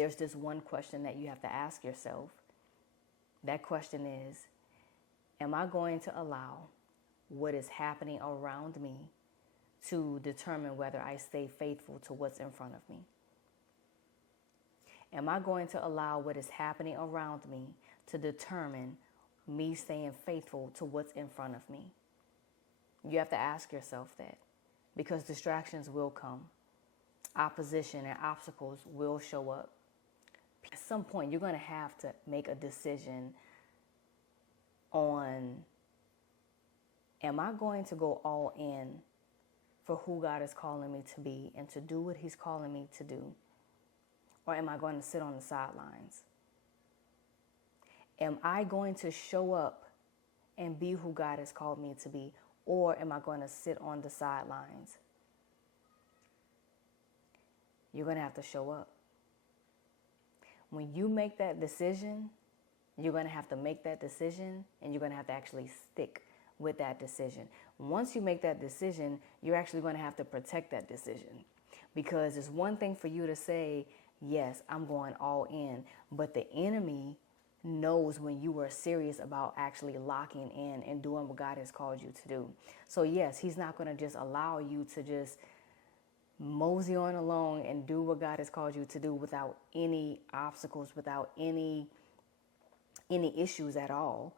there's this one question that you have to ask yourself. That question is, am I going to allow what is happening around me to determine whether I stay faithful to what's in front of me? Am I going to allow what is happening around me to determine me staying faithful to what's in front of me? You have to ask yourself that, because distractions will come. Opposition and obstacles will show up. At some point, you're going to have to make a decision on, am I going to go all in for who God is calling me to be and to do what He's calling me to do? Or am I going to sit on the sidelines? Am I going to show up and be who God has called me to be? Or am I going to sit on the sidelines? You're going to have to show up. When you make that decision, you're going to have to make that decision, and you're going to have to actually stick with that decision. Once you make that decision, you're actually going to have to protect that decision, because it's one thing for you to say, yes, I'm going all in, but the enemy knows when you are serious about actually locking in and doing what God has called you to do. So yes, he's not going to just allow you to just mosey on along and do what God has called you to do without any obstacles, without any issues at all.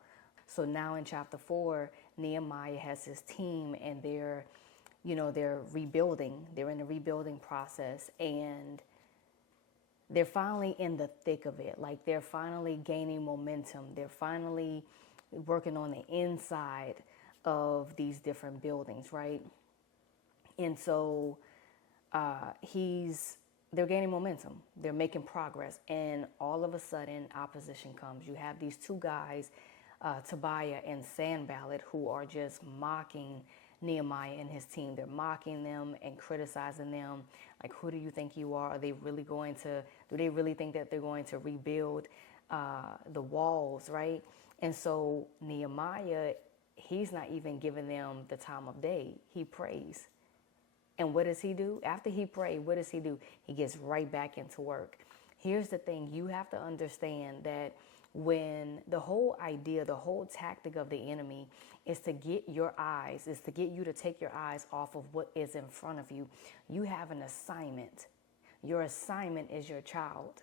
So now in chapter 4, Nehemiah has his team, and they're rebuilding. They're in the rebuilding process, and they're finally in the thick of it. Like, they're finally gaining momentum. They're finally working on the inside of these different buildings, right? And so they're gaining momentum. They're making progress. And all of a sudden, opposition comes. You have these two guys, Tobiah and Sanballat, who are just mocking Nehemiah and his team. They're mocking them and criticizing them. Like, who do you think you are? Do they really think that they're going to rebuild the walls, right? And so Nehemiah, he's not even giving them the time of day. He prays. And what does he do? After he prayed, what does he do? He gets right back into work. Here's the thing. You have to understand that when the whole idea, the whole tactic of the enemy is to get you to take your eyes off of what is in front of you. You have an assignment. Your assignment is your child.